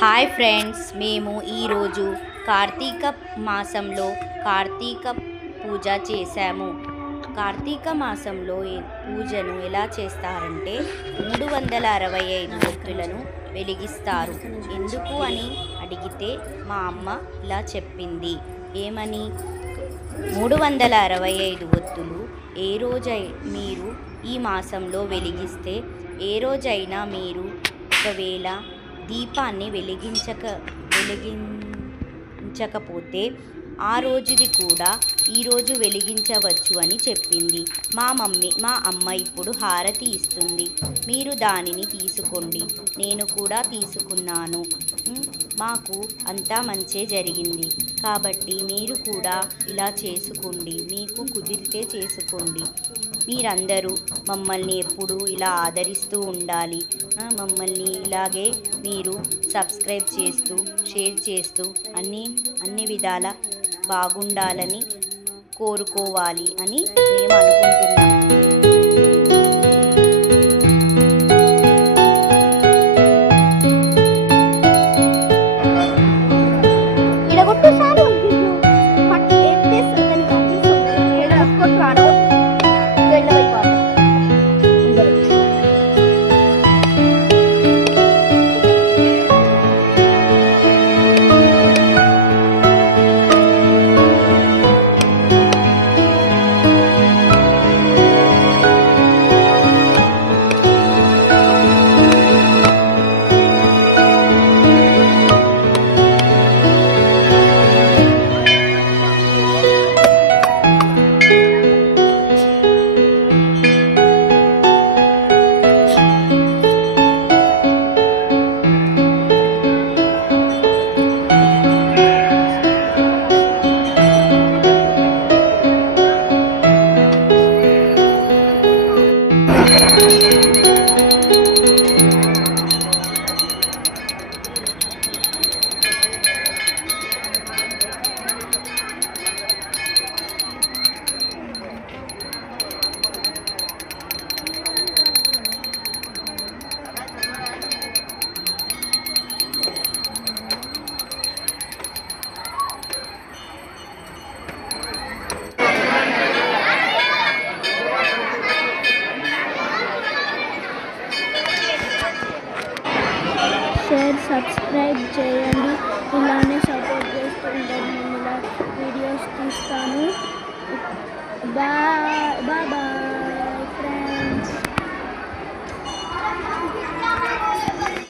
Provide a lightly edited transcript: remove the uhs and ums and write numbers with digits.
Hi friends, మేము ఈరోజు కార్తీక మాసంలో కార్తీక పూజ చేశాము. కార్తీక మాసంలో పూజను ఎలా చేస్తారంటే 365 ఒత్తులను వెలిగిస్తారు. ఎందుకు అని అడిగితే మా అమ్మ ఇలా చెప్పింది. ఏమని? 365 ఒత్తులు ఏ రోజై మీరు ఈ మాసంలో వెలిగిస్తే, ఏ రోజైనా మీరు ఒకవేళ దీపాన్ని వెలిగించకపోతే ఆ రోజుది కూడా ఈరోజు వెలిగించవచ్చు అని చెప్పింది. మా అమ్మ ఇప్పుడు హారతి ఇస్తుంది. మీరు దానిని తీసుకోండి. నేను కూడా తీసుకున్నాను. మాకు అంతా మంచే జరిగింది. కాబట్టి మీరు కూడా ఇలా చేసుకోండి. మీకు కుదిరితే చేసుకోండి. మీరందరూ మమ్మల్ని ఎప్పుడూ ఇలా ఆదరిస్తూ ఉండాలి. మమ్మల్ని ఇలాగే మీరు సబ్స్క్రైబ్ చేస్తూ, షేర్ చేస్తూ అన్ని విధాల బాగుండాలని కోరుకోవాలి అని మేము అనుకుంటున్నాం. షేర్, సబ్స్క్రైబ్ చేయండి. ఇలానే సపోర్ట్ చేస్తూ ఉండండి. నేను ఇలా వీడియోస్ తీస్తాను. Bye friends.